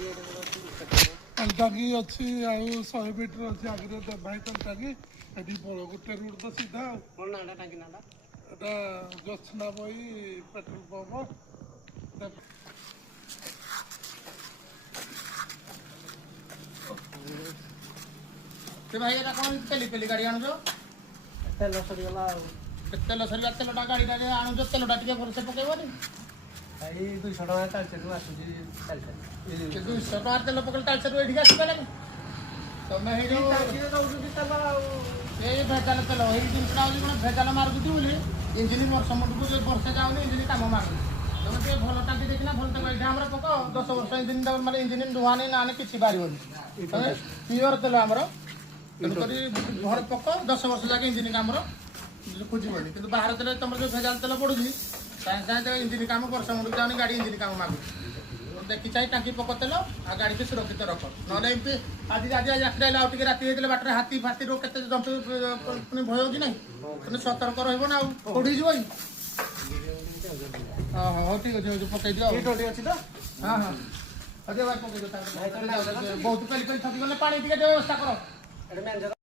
तेलटाकी अच्छी आउ 100 मीटर अच्छी आगे भाई तेलटाकी एटी पड़ गोटे रूट तो सीधा एटा जस्ना बई पेट्रोल पंप भाई एटा कौन पेली पेली गाड़ी आणुजो तेल सरीगला तेल सरीगा तेलटा गाड़ी आणुजो तेलटा टिके भलसे पकेबनी भाई 200 टका तालचेरु आसुची तालचेर 200 टका तेल पकेल तालचेरु एठी आसिपालानी तमे हे जो भेजाल तेल हे जिनटा होली कोन भेजाल मारुती बोली इंजिन वर्ष मुंडको जो वर्ष जाउनी इंजिन काम मारु तमे ते भल टाकी देखिना भल तक एठी हमरा पको 10 वर्ष इंजिन माने इंजिन दुहानी नाने किछि बारिबनी तमे प्योर तेल हमरा तेणुकरी घर पक 10 वर्ष जाके इंजिन काम खोजबनी कि बाहर तेल तुम जो भेजाल तेल पड़ूसी साइंस इंजिन काम वर्ष मुंडको जाउनी गाड़ी इंजिन काम मारु देखी चाहिए टाँगी पक तेल आ गाड़ी के सुरक्षित रख ना एमती आज आज राति आउ टे राति होते बाटर हाथी फाती रो के जंतु पुणी भय कि ना तुम सतर्क रहा ना कौटी जी हाँ हाँ ठीक अच्छे पकई दियो अच्छी तो हाँ हाँ अरे भाई पकई दो बहुत पेली पेली थकी गले पानी टे व्यवस्था कर